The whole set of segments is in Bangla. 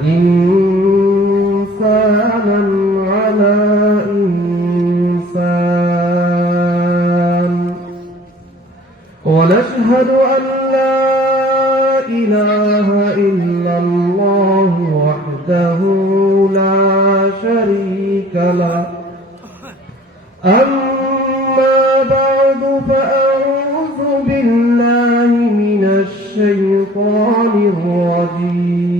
وإنسانا على إنسان. ونشهد أن لا إله إلا الله وحده لا شريك له. أما بعد فأعوذ بالله من الشيطان الرجيم.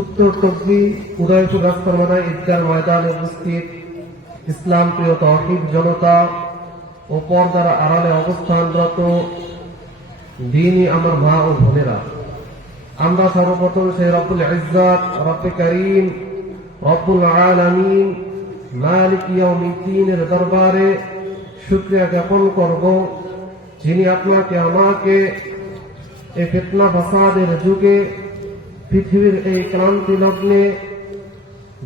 উত্তর টব্বি উদয়পুর রাস্তার মাথায় ঈদগার ময়দানে উপস্থিত ইসলাম প্রিয় তহিদ জনতা ও পর্দার আড়ালে অবস্থানরত দিনই আমার মা ও বোনেরা। আমরা সর্বপ্রথম সেই রব্বুল ইজ্জাত, রব্বে করিম, রব্বুল আলামিন, মালিক ইয়াউমিদ্দিনের দরবারে শুকরিয়া জ্ঞাপন করব। যিনি আপনাকে, আমাকে এই ফিতনা ফাসাদের যুগে পৃথিবীর এই ক্লান্তি লগ্নে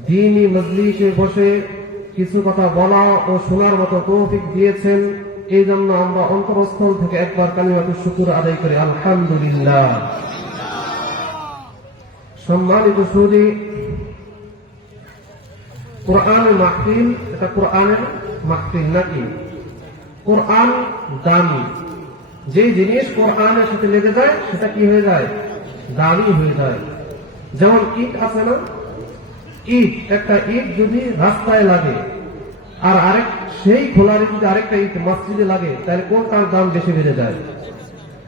দিনই মজলিসে বসে কিছু কথা বলা ও শোনার মতো তৌফিক দিয়েছেন এই জন্য আমরা অন্তরস্থল থেকে একবার কালিমাকে শুকুর আদায় করি। আলহামদুলিল্লাহ। সম্মানিত সুদী, কোরআনের মাহফিল, এটা কোরআনের মাহফিল নাকি? কোরআন দামি। যে জিনিস কোরআনের সাথে লেগে যায়, সেটা কি হয়ে যায়? দামি হয়ে যায়। যেমন ইট আছে না? ইট, একটা ইট যদি রাস্তায় লাগে, আর আরেক, সেই খোলার যদি আরেকটা ইট মসজিদে লাগে, তাহলে কোনটার দাম বেশি বেড়ে যায়?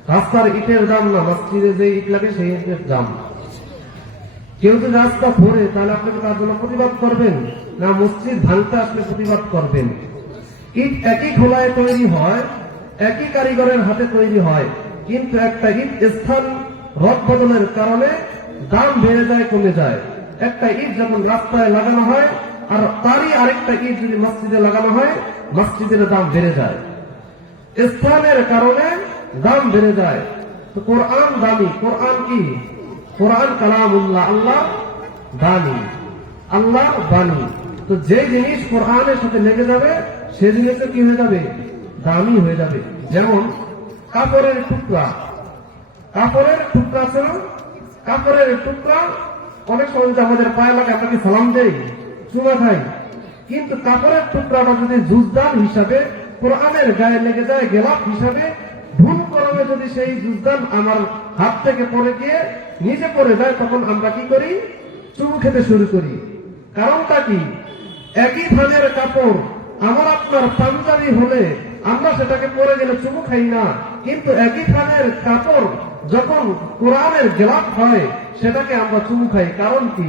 রাস্তার ইটের দাম না, মসজিদে যে ইট লাগে, সেই ইটের দাম। কেউ যদি রাস্তা ভরে, তাহলে আপনাকে তার জন্য প্রতিবাদ করবেন। না, মসজিদ ভাঙতে আসলে প্রতিবাদ করবেন। ইট একই খোলায় তৈরি হয় একই কারিগরের হাতে তৈরি হয়। কিন্তু একটা ইট স্থান রদ বদলের কারণে দাম বেড়ে যায়, কমে যায়। একটা ইট যখন রাস্তায় লাগানো হয়, আর তারই আরেকটা ইট যদি মসজিদে লাগানো হয়, মসজিদের দাম বেড়ে যায়। স্থানের কারণে দাম বেড়ে যায়। তো কোরআন দামি, কোরআন কি? কোরআন কালামুল্লাহ আল্লাহ দানি আল্লাহ বাণী। তো যে জিনিস কোরআনের সাথে লেগে যাবে, সে জিনিসটা কি হয়ে যাবে? দামি হয়ে যাবে। যেমন কাপড়ের টুকরা। কাপড়ের টুকরা না কাপড়ের টুকরা, অনেক সময় আমাদের পায়ে লাগে আপনাকে সালাম দেই? চুমা খাই। কিন্তু কাপড়ের টুকরাটা যদি জুজদান হিসাবে, কোরআনের গায়ে লেগে যায়, গেলাপ হিসাবে, ভুল করবে যদি সেই জুজদান আমার হাত থেকে পড়ে গিয়ে নিজে পড়ে যায়, তখন আমরা কি করি? চুমু খেতে শুরু করি। কারণটা কি? একই ধানের কাপড় আমার আপনার পাঞ্জাবি হলে আমরা সেটাকে পরে গেলে চুমু খাই না। কিন্তু একই ধানের কাপড় যখন কোরআনের গেলাপ হয়, সেটাকে আমরা চুমু খাই। কারণ কি?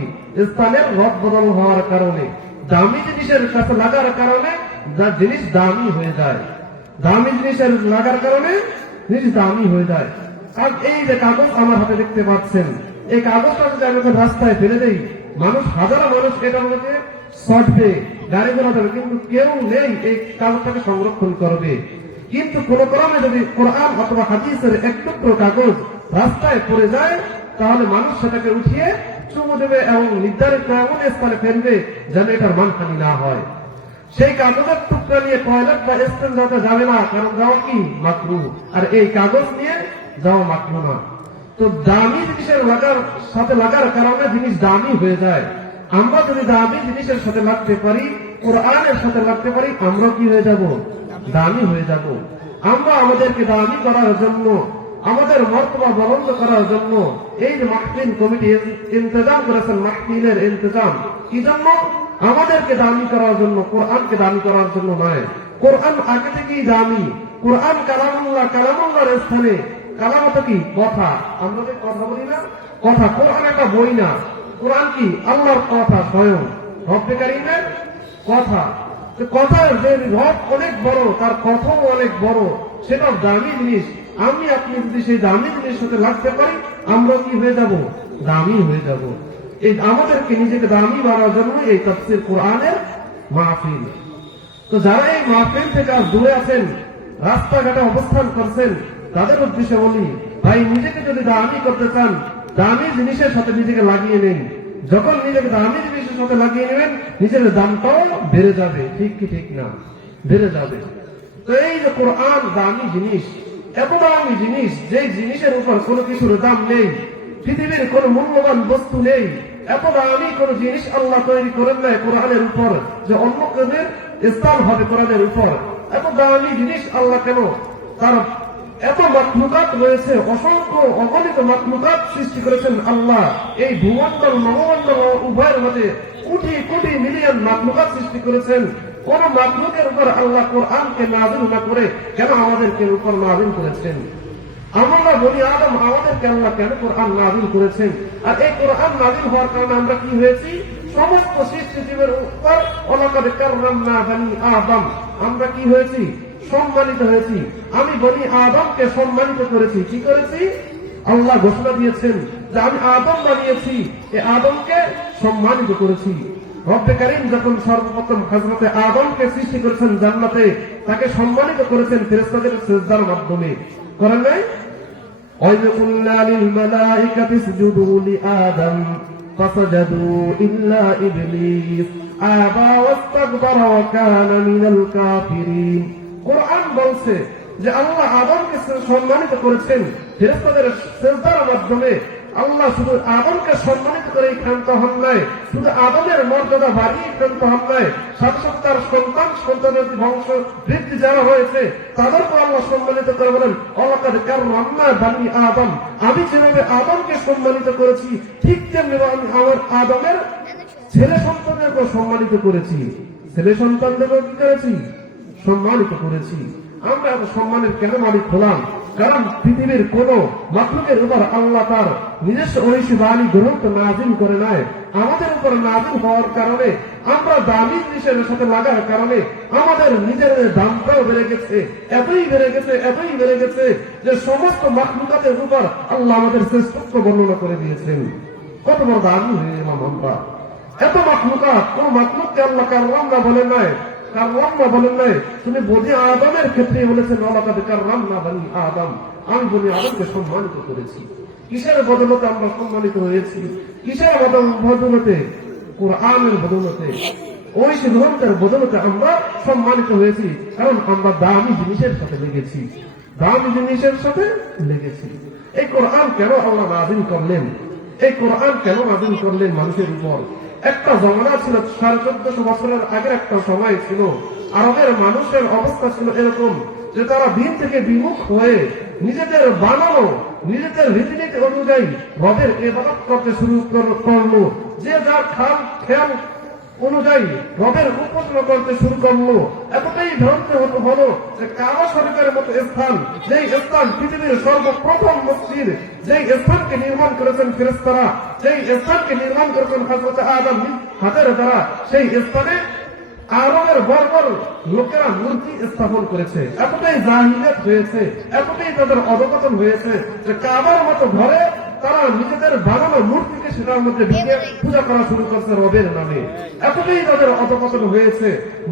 স্থানের রদ বদল হওয়ার কারণে, দামি জিনিসের কাছে লাগার কারণে যা জিনিস দামি হয়ে যায়। দামি জিনিসের লাগার কারণে জিনিস দামি হয়ে যায়। আর এই যে কাগজ আমার হাতে দেখতে পাচ্ছেন, এই কাগজটা যদি আমি রাস্তায় ফেলে দেই, মানুষ, হাজারো মানুষ এটার মধ্যে শর্টবে গাড়ি ঘোড়া যাবে কিন্তু কেউ নেই এই কাগজটাকে সংরক্ষণ করবে। কিন্তু কোন ক্রমে যদি কোরআন অথবা হাদিসের এক টুকরো কাগজ রাস্তায় পড়ে যায়, তাহলে মানুষ সেটাকে উঠিয়ে চুমু দেবে এবং নির্ধারিত এমন স্থানে ফেলবে যেন এটার মানহানি না হয়। সেই কাগজের টুকরা নিয়ে টয়লেট বা স্টেন যাতে যাবে না, কারণ যাওয়া কি? মাকরু। আর এই কাগজ নিয়ে যাওয়া মাকরু না। তো দামি জিনিসের লাগার, সাথে লাগার কারণে জিনিস দামি হয়ে যায়। আমরা যদি দামি জিনিসের সাথে লাগতে পারি, কোরআনের সাথে লাগতে পারি, আমরা কি হয়ে যাব? দামি হয়ে যাব। আমরা আমাদেরকে দামি করার জন্য, আমাদের মর্তবা বলন্দ করার জন্য এই যে মাহফিল কমিটি ইন্তজাম করেছেন, মাহফিলের ইন্তজাম, কি জন্য? আমাদেরকে দামি করার জন্য, কোরআনকে দামি করার জন্য নয়। কোরআন আগে থেকেই দামি। কোরআন কালামুল্লাহ, কালামুল্লাহর স্থানে। কালামত কি? কথা। আমরা যে কথা বলি না, কথা কোরআন একটা বই না। কোরআন কি? আল্লাহর কথা স্বয়ং। রব্বে কারিমের কথা। যে রব অনেক বড়, তার কথাও অনেক বড়। সেটাও দামি জিনিস। আমি আপনি যদি সেই দামি জিনিসের সাথে লাগতে পারি, আমরা কি হয়ে যাব? দামি হয়ে যাব। এই আমাদেরকে নিজেকে দামি বানার জন্য এই তফসির কোরআনের মাহফিল। তো যারা এই মাহফিল থেকে আজ দূরে আছেন, রাস্তাঘাটে অবস্থান করছেন, তাদের উদ্দেশ্যে বলি, ভাই, নিজেকে যদি দামি করতে চান দামি জিনিসের সাথে নিজেকে লাগিয়ে নিন। যখন নিজেকে দামি জিনিসের সাথে লাগিয়ে নেবেন, নিজের দামটাও বেড়ে যাবে। ঠিক কি ঠিক না? বেড়ে যাবে। তো এই যে কোরআন দামি জিনিস এত দামি জিনিস যে জিনিসের উপর কোনো কিছুর দাম নেই, পৃথিবীর কোন মূল্যবান বস্তু নেই এত দামি কোন জিনিস আল্লাহ তৈরি করেন নাই কোরআনের উপর, যে অন্য কাজের স্থান হবে কোরআনের উপর। এত দামি জিনিস আল্লাহ কেন তার এত মাতলুকাত রয়েছে। অসংখ্য অগণিত মাতলুকাত সৃষ্টি করেছেন আল্লাহ। এই ভূমণ্ডল, নবমণ্ডল উভয়ের মাঝে কোটি কোটি মিলিয়ন মাতলুকাত সৃষ্টি করেছেন। কোন মাতলুকের উপর আল্লাহ কোরআনকে নাজিল না করে কেন আমাদেরকে উপর নাজিল করেছেন? আমরা বলি আদম, আমাদেরকে আল্লাহ কেন কোরআন নাজিল করেছেন? আর এই কোরআন নাজিল হওয়ার কারণে আমরা কি হয়েছি? সমস্ত সৃষ্টি জীবের উপর অনাকারে অলাকাদ কাররামনা বানি আদম। আমরা কি হয়েছি? সম্মানিত হয়েছি আমি বনি আদমকে সম্মানিত করেছি কি করেছি আল্লাহ ঘোষণা দিয়েছেন যে আমি আদম বানিয়েছি এ আদমকে সম্মানিত করেছি রব্বে কারিম যখন সর্বপ্রথম হজরতে আদমকে সৃষ্টি করেছেন জান্নাতে তাকে সম্মানিত করেছেন ফেরেস্তাদের সেজদার মাধ্যমে করেন নাই وإذ قلنا للملائكة اسجدوا لآدم فسجدوا إلا إبليس آبى واستكبر وكان من الكافرين কোরআন বলছে যে আল্লাহ আদমকে সম্মানিত করেছেন। ফেরেস্তাদের সেজদার মাধ্যমে আল্লাহ শুধু আদমকে সম্মানিত করে ক্ষান্ত হন নাই শুধু আদমের মর্যাদা বাড়িয়ে ক্ষান্ত হন নাই সাত সপ্তাহ সন্তান, সন্তানের বংশ বৃদ্ধি যারা হয়েছে তাদেরকে আল্লাহ সম্মানিত করে বলেন অলাকার কারণ আল্লাহ বানি আদম। আমি যেভাবে আদমকে সম্মানিত করেছি, ঠিক তেমনি আমি আমার আদমের ছেলে সন্তানদেরকে সম্মানিত করেছি। ছেলে সন্তানদেরকে কি করেছি? সম্মানিত করেছি। আমরা এত সম্মানের কেন মালিক হলাম? কারণ পৃথিবীর কোন মাতৃকের উপর আল্লাহ তার নিজস্ব ঐশী বাণী গ্রন্থ নাজিল করে নাই। আমাদের উপর নাজিল হওয়ার কারণে, আমরা দামি জিনিসের সাথে লাগার কারণে, আমাদের নিজের দামটাও বেড়ে গেছে। এতই বেড়ে গেছে, এতই বেড়ে গেছে যে সমস্ত মাতৃকাতের উপর আল্লাহ আমাদের শ্রেষ্ঠত্ব বর্ণনা করে দিয়েছেন। কত বড় দামি হয়ে গেলাম আমরা। এত মাতলুকাত কোন মাতলুককে আল্লাহ কারলাম না বলেন নাই। আমরা সম্মানিত হয়েছি? আমরা কারণ আমরা দামি জিনিসের সাথে লেগেছি। দামি জিনিসের সাথে লেগেছি। এই কোরআন কেন আল্লাহ নাজিল করলেন? এই কোরআন কেন নাজিল করলেন মানুষের উপর? একটা জমানা ছিল সাড়ে চোদ্দশো বছরের আগের একটা সময় ছিল। আরবের মানুষের অবস্থা ছিল এরকম যে তারা দিন থেকে বিমুখ হয়ে নিজেদের বানানো, নিজেদের রীতিনীতি অনুযায়ী রবের এবাদত করতে শুরু কর- করল। যে যার খাল খেয়াল অনুযায়ী রবের উপাসনা করতে শুরু করল। এতটাই ভ্রান্ত হলো যে কাবা শরীফের মতো স্থান, যেই স্থান পৃথিবীর সর্বপ্রথম মসজিদ, যেই স্থানকে নির্মাণ করেছেন ফেরেস্তারা যেই স্থানকে নির্মাণ করেছেন হজরত আদম হাতের দ্বারা, সেই স্থানে আরবের বর্বর লোকেরা মূর্তি স্থাপন করেছে। এতটাই জাহিলিয়াত হয়েছে, এতটাই তাদের অবগতন হয়েছে যে কাবার মতো ঘরে তারা নিজেদের বানানো মূর্তিকে সেটার মধ্যে ঢুকে পূজা করা শুরু করছে রবের নামে। এতটাই তাদের অধপতন হয়েছে।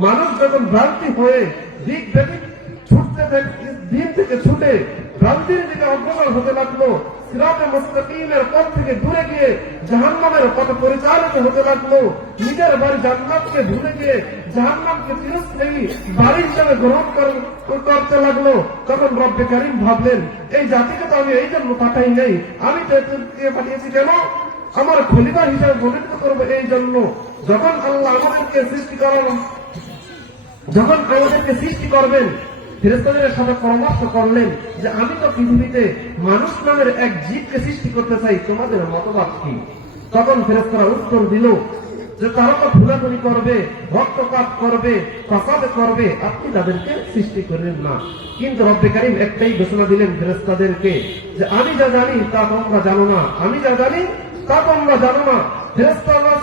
মানুষ যখন ভ্রান্তি হয়ে দিক ব্যতীত ছুটতে দিন থেকে ছুটে ভ্রান্তির দিকে অগ্রসর হতে লাগল পথ থেকে দূরে গিয়ে জাহান্নামের পরিচালিত হতে লাগল। নিজের বাড়ি গিয়ে জাহান্নামকে বাড়ি হিসাবে গ্রহণ কর- করতে লাগল। তখন রব্বে করিম ভাবলেন, এই জাতিকে তো আমি এই জন্য পাঠাই নাই, আমি তো পাঠিয়েছি কেন? আমার খলিফা হিসাবে গঠিত করব এই জন্য। যখন আল্লাহ আমাদেরকে সৃষ্টি করার যখন আমাদেরকে সৃষ্টি করবেন ফেরেস্তাদের সাথে পরামর্শ করলেন যে আমি তো পৃথিবীতে মানুষ নামের এক জীবকে সৃষ্টি করতে চাই, তোমাদের মতবাদ কি? তখন ফেরেস্তারা উত্তর দিল যে তারা তো করবে, রক্তপাত করবে, ফাসাদ করবে, আপনি তাদেরকে সৃষ্টি করলেন না। কিন্তু রব্বে কারিম একটাই ঘোষণা দিলেন ফেরেস্তাদেরকে যে আমি যা জানি তা তোমরা জানো না, আমি যা জানি তা তোমরা জানো না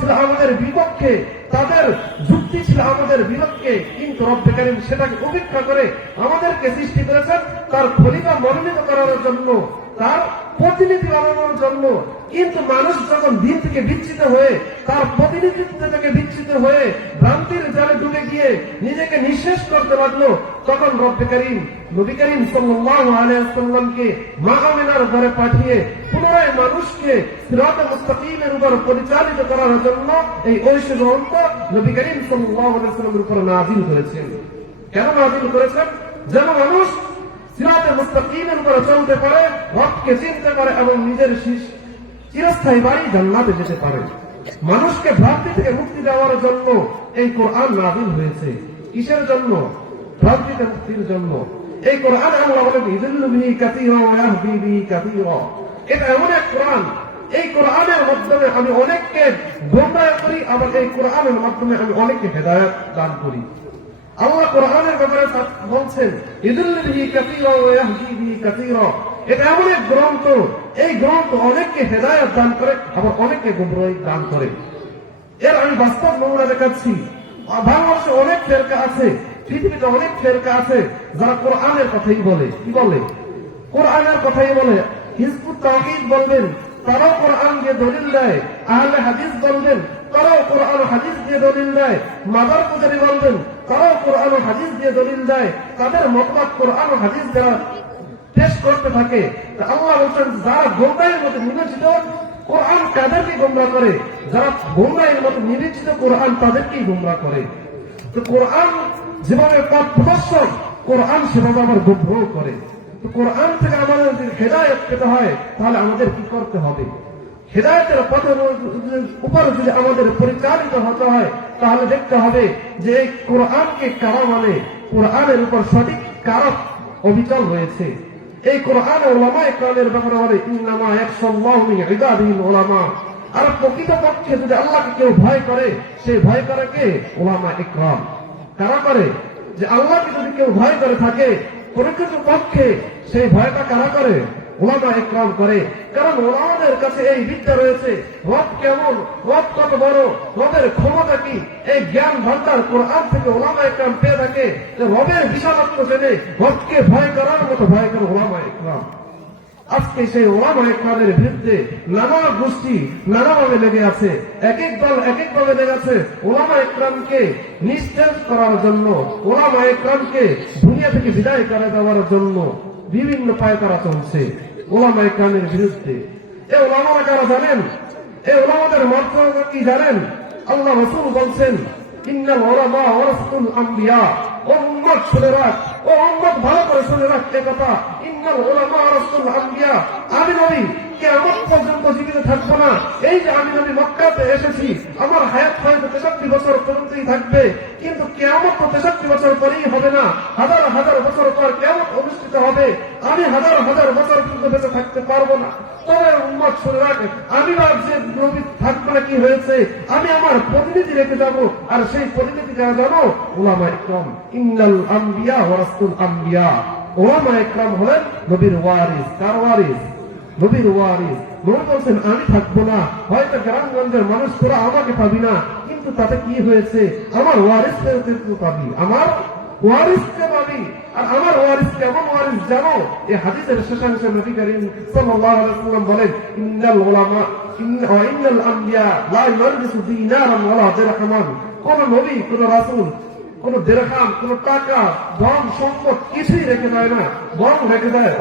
ছিল আমাদের বিপক্ষে, তাদের যুক্তি ছিল আমাদের বিপক্ষে কিন্তু রব্বে সেটাকে উপেক্ষা করে আমাদেরকে সৃষ্টি করেছেন, তার খলিফা মনোনীত করার জন্য, তার প্রতিনিধি বানানোর জন্য। কিন্তু মানুষ যখন দিন থেকে বিচ্ছিত হয়ে, তার প্রতিনিধিত্ব থেকে বিচ্ছিত হয়ে ভ্রান্তির জালে ডুবে গিয়ে নিজেকে নিঃশেষ করতে লাগল, তখন রব্বে করিম, নবী করিম সাল্লাল্লাহু আলাইহি ওয়াসাল্লামকে মা আমিনার ঘরে পাঠিয়ে পুনরায় মানুষকে সিরাত মুস্তাকিমের উপর পরিচালিত করার জন্য এই ঐশ্য গ্রন্থ নবী করিম ওয়াসাল্লামের উপর নাযিল করেছেন। কেন নাযিল করেছেন? যেন মানুষ সিরাতে মুস্তাকিমের উপরে চলতে পারে, রবকে চিনতে পারে এবং নিজের শীষ- চিরস্থায়ী বাড়ি জান্নাতে যেতে পারে। মানুষকে ভ্রান্তি থেকে মুক্তি দেওয়ার জন্য এই কোরআন নাজিল হয়েছে। কিসের জন্য? ভ্রান্তি থেকে মুক্তির জন্য। এই কোরআন আল্লাহ বলেন ইদুল্লু বিহি কাসীরা ওয়া ইয়াহদি বিহি এটা এমন এক কোরআন। এই কোরআনের মাধ্যমে আমি অনেককে গোমরাহ করি, আবার এই কোরআনের মাধ্যমে আমি অনেককে হেদায়েত দান করি। আল্লাহ কোরআনের ব্যাপারে বলছেন ইদুল্লু বিহি কাসীরা ওয়া ইয়াহদি বিহি এটা এমন এক গ্রন্থ এই গ্রন্থ অনেককে হেদায়েত দান করে, আবার অনেককে গুমরাহি দান করে। এর আমি বাস্তব নমুনা দেখাচ্ছি। বাংলাদেশে অনেক ফেরকা আছে, পৃথিবীতে অনেক ফেরকা আছে, যারা কোরআনের কথাই বলে। কি বলে? কোরআনের কথাই বলে। হিজবুত তাওহীদ বলবেন, তারাও কোরআন দিয়ে দলিল দেয়। আহলে হাদিস বলবেন, তারাও কোরআন হাদিস দিয়ে দলিল দেয়। মাদার পূজারী বলবেন, তারাও কোরআন হাদিস দিয়ে দলিল দেয়। তাদের মতবাদ কোরআন হাদিস যারা পেশ করতে থাকে। আল্লাহ বলছেন, যারা গোমরাহের মতো নিবেচিত কোরআন তাদেরকে গোমরা করে। যারা গোমরাহের মতো নিবেচিত কোরআন তাদেরকেই গোমরা করে। তো কোরআন পথ প্রদর্শক, কোরআন সেভাবে করে। তো কোরআন থেকে আমাদের যদি হেদায়ত পেতে হয়, তাহলে আমাদের কি করতে হবে? হেদায়তের পথের উপর যদি আমাদের পরিচালিত হতে হয়, তাহলে দেখতে হবে যে এই কোরআনকে কারা মানে কোরআনের উপর সঠিক কারক অবিচল রয়েছে এই কোরআন ওলামা ইকরামের ব্যাপারে বলে, ইন্নামা ইয়াকসাল্লাহু মিন ইবাদিহিল উলামা আর প্রকৃত পক্ষে যদি আল্লাহকে কেউ ভয় করে, সে ভয় করে কে? ওলামা ইকরাম। কারা করে? যে আল্লাহকে যদি কেউ ভয় করে থাকে প্রকৃত পক্ষে সেই ভয়টা কারা করে? ওলামা ইকরাম করে, কারণ ওলামাদের কাছে এই বিদ্যা রয়েছে, রব কেমন, রব কত বড়, রবের ক্ষমতা কি? এই জ্ঞান ভান্ডার কোরআন থেকে ওলামা ইকরাম পেয়ে থাকে যে রবের বিশালত্ব জেনে রবকে ভয় করার মতো ভয় করে ওলামা ইকরাম আজকে সেই ওলামা ইকরামের বিরুদ্ধে নানা গোষ্ঠী নানাভাবে লেগে আছে, এক এক দল এক এক ভাবে লেগে আছে। ওলামা ইকরামকে নিস্তেজ করার জন্য, ওলামা ইকরামকে দুনিয়া থেকে বিদায় করে দেওয়ার জন্য বিভিন্ন পায়তারা চলছে। ওলামা ইকরামের বিরুদ্ধে। এ ওলামারা কারা জানেন? এই ওলামাদের মর্যাদা কি জানেন? আল্লাহ রসুল বলছেন এ এসেছি, আমার হায়াত হয়তো তেষট্টি বছর পর্যন্তই থাকবে। কিন্তু কেমন তো তেষট্টি বছর পরেই হবে না। হাজার হাজার বছর পর কেমন অনুষ্ঠিত হবে আমি হাজার হাজার বছর পর্যন্ত বেঁচে থাকতে পারব না তবে উম্মত শুনে যে নবী থাকবে কি হয়েছে, আমি আমার প্রতিনিধি রেখে যাব, আর সেই প্রতিনিধি যারা জানো ওলামা ইকরাম আম্বিয়া আম্বিয়া। ওলামা ইকরাম হলেন নবীর ওয়ারিস। কার ওয়ারিস? নবীর ওয়ারিস। আমি থাকব না। হয়তো গ্রামগঞ্জের মানুষ তোরা আমাকে পাবি না, কিন্তু তাতে কি হয়েছে? আমার ওয়ারিস পাবি। আমার ওয়ারিসকে পাবি আর আমার ওয়ারিস কেমন ওয়ারিস জানো এই হাদিসের শেষাংশে নবী করিম সাল্লাল্লাহু আলাইহি ওয়াসাল্লাম বলেন ইন্নাল উলামা ইন্না ওয়া ইন্নাল আম্বিয়া লা ইউরিসু দিনারান ওয়ালা দিরহামান কোন নবী কোন রাসূল কোন দেড়খাম কোন টাকা, ধন, সম্পদ কিছুই রেখে দেয় না। বরং রেখে দেয়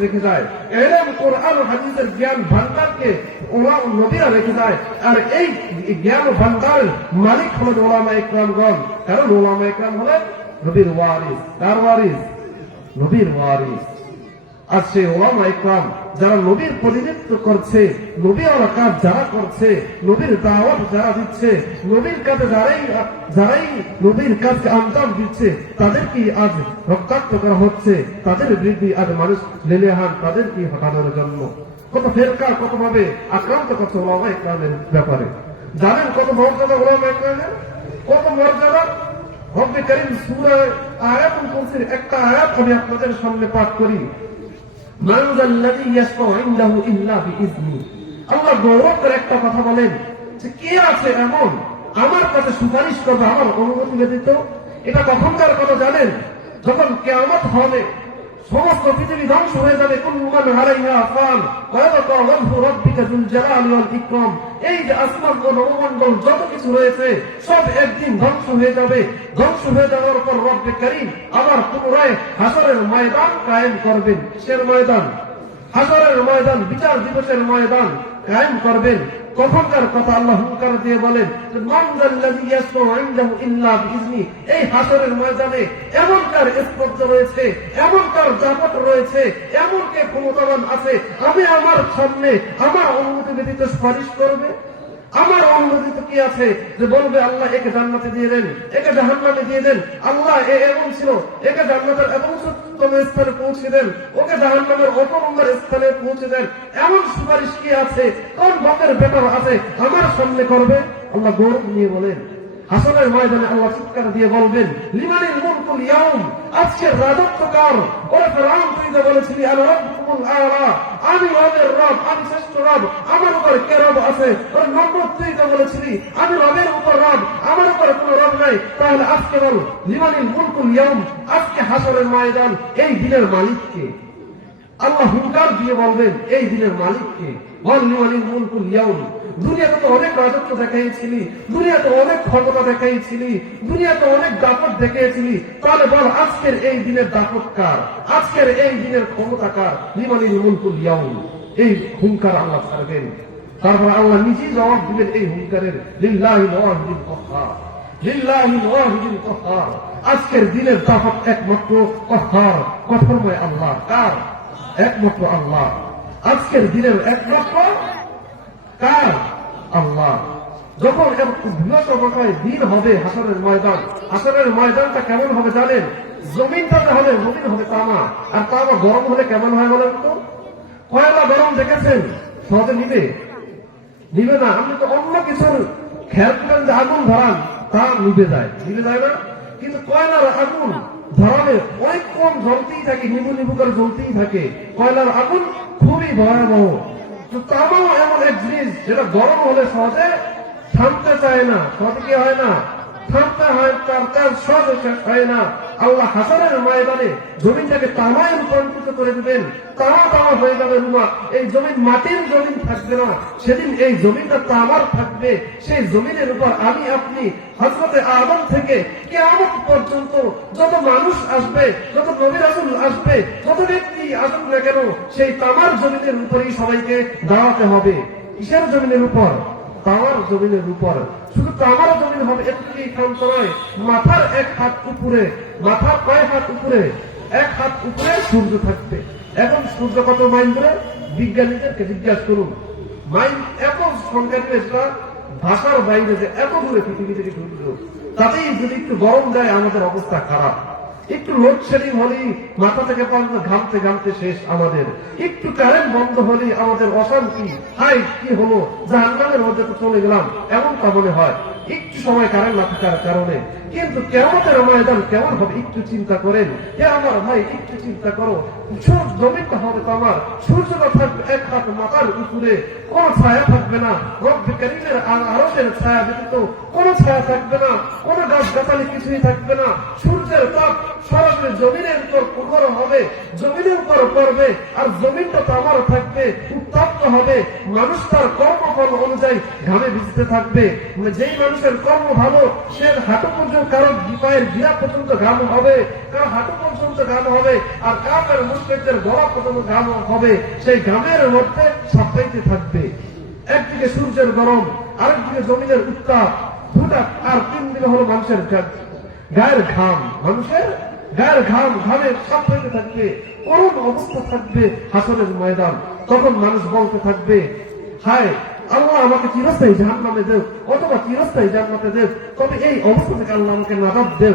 রেখে দেয়। এলেম কোরআন, হাদিসের জ্ঞান ভান্ডারকে ওরা নবীরা রেখে দেয়। আর এই জ্ঞান ভান্ডারের মালিক হলেন ওলামা ইকরামগণ। কারণ ওলামা ইকরাম হলেন নবীর ওয়ারিস। কার ওয়ারিস? নবীর ওয়ারিস। আর সেই ওলামা ইকরাম যারা নবীর প্রতিনিধিত্ব করছে নবীওয়ালা কাজ যারা করছে, নবীর দাওয়াত যারা দিচ্ছে, নবীর কাজে যারাই যারাই নবীর কাজকে আঞ্জাম দিচ্ছে, তাদেরকে আজ রক্তাক্ত করা হচ্ছে। তাদের বৃদ্ধি আজ মানুষ লেলেহান তাদেরকে হটানোর জন্য। কত ফেরকা, কত ভাবে আক্রান্ত করছে ওলামা ইকরামের ব্যাপারে। জানেন কত মর্যাদা ওলামা ইকরামের? কত মর্যাদা? রব্বে করিম সূরা আয়াতুল কুরসির একটা আয়াত আমি আপনাদের সামনে পাঠ করি। আল্লাহ গৌরব একটা কথা বলেন যে কে আছে এমন? আমার কাছে সুপারিশ করবে, আমার অনুমতি ব্যতীত। এটা কখনকার কথা জানেন, যখন কেমত হবে, সমস্ত পৃথিবী ধ্বংস হয়ে যাবে। কোন হারাইহা আফান ওয়াজহু রাব্বিকা ইকরাম। এই যে আসমান ও নবমন্ডল যত কিছু রয়েছে, সব একদিন ধ্বংস হয়ে যাবে। ধ্বংস হয়ে যাওয়ার পর রব্বে আবার পুনরায় হাসরের ময়দান কায়েম করবেন। সের ময়দান? হাজারের ময়দান, বিচার দিবসের ময়দান কায়েম করবেন। কখনকার কথা আল্লাহ হুঙ্কার দিয়ে বলেন এই হাসরের ময়দানে এমনকার রয়েছে এমনকার জাপট রয়েছে, এমন কে ক্ষমতাবান আছে, আমি আমার সামনে আমার অনুমতি ব্যতীত সুপারিশ করবে? আমার অনুমোদিত কি আছে যে বলবে, আল্লাহ একে জান্নাতে দিয়ে দেন, একে জাহান্নামে দিয়ে দেন। আল্লাহ এ এমন ছিল, একে জান্নাতের এত উত্তম স্থানে পৌঁছে দেন, ওকে জাহান্নামের অত নম্বর স্থানে পৌঁছে দেন। এমন সুপারিশ কি আছে? কোন বকের ব্যাপার আছে? আমার সামনে করবে? আল্লাহ গৌরব নিয়ে বলেন হাসনের ময়দানে আল্লাহ চিৎকার দিয়ে বলবেন, লিমানিল মুলকুল ইয়াউম? আজকের রাজত্ব কার ওরা ফেরাউন তুই যে বলেছিলি আনা রাব্বুকুমুল আলা, আমি রবের রব, আমি শ্রেষ্ঠ রব, আমার উপর কে রব আছে? ওর নম্বর তুই যে বলেছিলি, আমি রবের উপর রব, আমার উপর কোন রব নাই। তাহলে আজকে বল, লিমানিল মুলকুল ইয়াউম? আজকে হাসরের ময়দান এই দিনের মালিককে। আল্লাহ হুঙ্কার দিয়ে বলবেন, এই দিনের মালিককে। বল ওয়াল্লিওয়ালিল মুলকুল ইয়াউম? দুনিয়াতে তো অনেক রাজত্ব দেখাইছিলি, দুনিয়াতে অনেক ক্ষমতা দেখাইছিলি, দুনিয়াতে অনেক দাপট দেখিয়েছিলি। তাহলে বল, আজকের এই দিনের দাপট কার? আজকের এই দিনের ক্ষমতা কার? লিমানিল মুলকুল ইয়াউম। এই হুঙ্কার আল্লাহ ছাড়বেন তারপর আল্লাহ নিজেই জবাব দিবেন এই হুঙ্কারের লিল্লাহি ওয়াহিদুল কহ্হার লিল্লাহি ওয়াহিদুল কহ্হার আজকের দিনের দাপট একমাত্র কহ্হার কঠোরময় আল্লাহ। কার? একমাত্র আল্লাহ। আজকের দিনের একমাত্র কার আল্লাহ যখন দিবস অবকায় দিন হবে হাসরের ময়দান, হাসরের ময়দানটা কেমন হবে জানেন? জমিনটাতে হবে জমিন হবে তামা আর তামা গরম হলে কেমন হয় বলেন তো? কয়লা গরম দেখেছেন? সহজে নিবে? নিবে না। আপনি তো অন্য কিছুর খেয়াল করেন যে আগুন ধরান, তা নিবে যায়। নিবে যায় না? কিন্তু কয়লার আগুন ধরালে অনেক কম জ্বলতেই থাকে, নিবু নিবু করে জ্বলতেই থাকে। কয়লার আগুন খুবই ভয়াবহ। তো তামাও এমন এক জিনিস যেটা গরম হলে সহজে থামতে চায় না। সহজে কি হয় না? থামতে হয়, তার কাজ সহজে হয় না। আল্লাহ হাসানের ময়দানে জমিনটাকে তামায় রূপান্তরিত করে দিবেন। তামা তামা হয়ে যাবে রুমা। এই জমিন মাটির জমিন থাকবে না। সেদিন এই জমিনটা তামার থাকবে। সেই জমিনের উপর আমি, আপনি হজরতে আদম থেকে কেমন পর্যন্ত যত মানুষ আসবে, যত নবী রাসুল আসবে, যত ব্যক্তি আসুক না কেন, সেই তামার জমিনের উপরেই সবাইকে দাঁড়াতে হবে। কিসের জমিনের উপর? তামার জমিনের উপর। শুধু তো আমার জমিন হবে একটুকুই ক্ষান্ত নয় মাথার এক হাত উপরে, মাথার কয় হাত উপরে, এক হাত উপরে সূর্য থাকবে। এখন সূর্য কত মাইল ধরে? বিজ্ঞানীদেরকে জিজ্ঞাসা করুন। মাইল এত সংখ্যা দিলে ভাষার বাইরে যে এত দূরে পৃথিবী থেকে সূর্য। তাতেই যদি একটু গরম দেয়, আমাদের অবস্থা খারাপ। একটু লোডশেডিং হলেই মাথা থেকে পর্যন্ত ঘামতে ঘামতে শেষ আমাদের। একটু কারেন্ট বন্ধ হলেই আমাদের অশান্তি। হাই, কি হলো? জাহান্নামের মধ্যে তো চলে গেলাম এমনটা মনে হয়। একটু সময় কারেন্ট না থাকার কারণে। কিন্তু কেমন ময়দান কেমন হবে, একটু চিন্তা করেন। হে আমার ভাই, একটু চিন্তা করো। হবে তো আমার। সূর্যটা থাকবে এক হাত মাথার উপরে। কোন ছায়া থাকবে না। আরবের ছায়া ব্যতীত কোন ছায়া থাকবে না। কোন গাছ গাছালি কিছুই থাকবে না। সূর্যের তাপ সরাসরি জমিনের উপর হবে জমিনের উপর আর জমিনটা তো আমার থাকবে, উত্তপ্ত হবে। মানুষ তার কর্মফল অনুযায়ী ঘামে ভিজতে থাকবে। মানে যেই মানুষের কর্ম ভালো, সে হাঁটু পর্যন্ত কারও পায়ের গিরা পর্যন্ত ঘাম হবে। কারও হাঁটু পর্যন্ত ঘাম হবে, আর কাপের মুসলিমদের গলা পর্যন্ত ঘাম হবে, সেই ঘামের মধ্যে সাপ্তাইতে থাকবে। একদিকে সূর্যের গরম, আরেকদিকে জমিনের উত্তাপ। দুটা আর তিন দিনে হলো মানুষের গায়ের ঘাম। মানুষের গায়ের ঘাম, ঘামে সাপ্তাইতে থাকবে। করুণ অবস্থা থাকবে হাসনের ময়দান। তখন মানুষ বলতে থাকবে, হায়, আল্লাহ আমাকে চিরস্থায়ী জাহান নামে দেব অথবা চিরস্থায়ী জান্নাতে দেব তবে এই অবস্থা থেকে আল্লাহ আমাকে নাজাদ দেব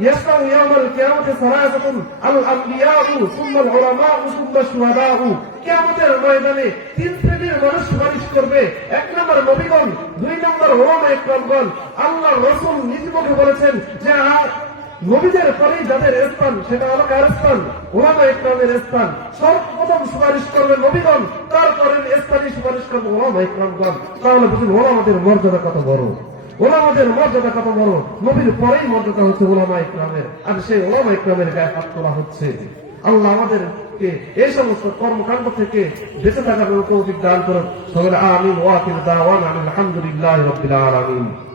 يشفع يوم القيامة ثلاثة الأنبياء ثم العلماء ثم الشهداء কিয়ামতের ময়দানে তিন শ্রেণীর মানুষ সুপারিশ করবে এক নম্বর নবীগণ দুই নম্বর ওলামা একরামগণ আল্লাহ রসুল নিজ মুখে বলেছেন যে আর নবীদের পরেই যাদের স্থান সেটা হলো কার স্থান ওলামা ইকরামের স্থান সর্বপ্রথম সুপারিশ করবে নবীগণ তারপরে স্থানীয় সুপারিশ করবে ওলামা ইকরামগণ তাহলে বুঝুন ওলামাদের মর্যাদা কত বড় ওলামাদের মর্যাদা কত বড়? নবীর পরেই মর্যাদা হচ্ছে ওলামা ইকরামের। আর সেই ওলামা ইকরামের গায়ে হাত তোলা হচ্ছে। আল্লাহ আমাদেরকে এই সমস্ত কর্মকাণ্ড থেকে বেঁচে থাকার তৌফিক দান করুন। সকলে আমিন ওয়াকিল দাওয়ান আলহামদুলিল্লাহ রবিল আলমিন।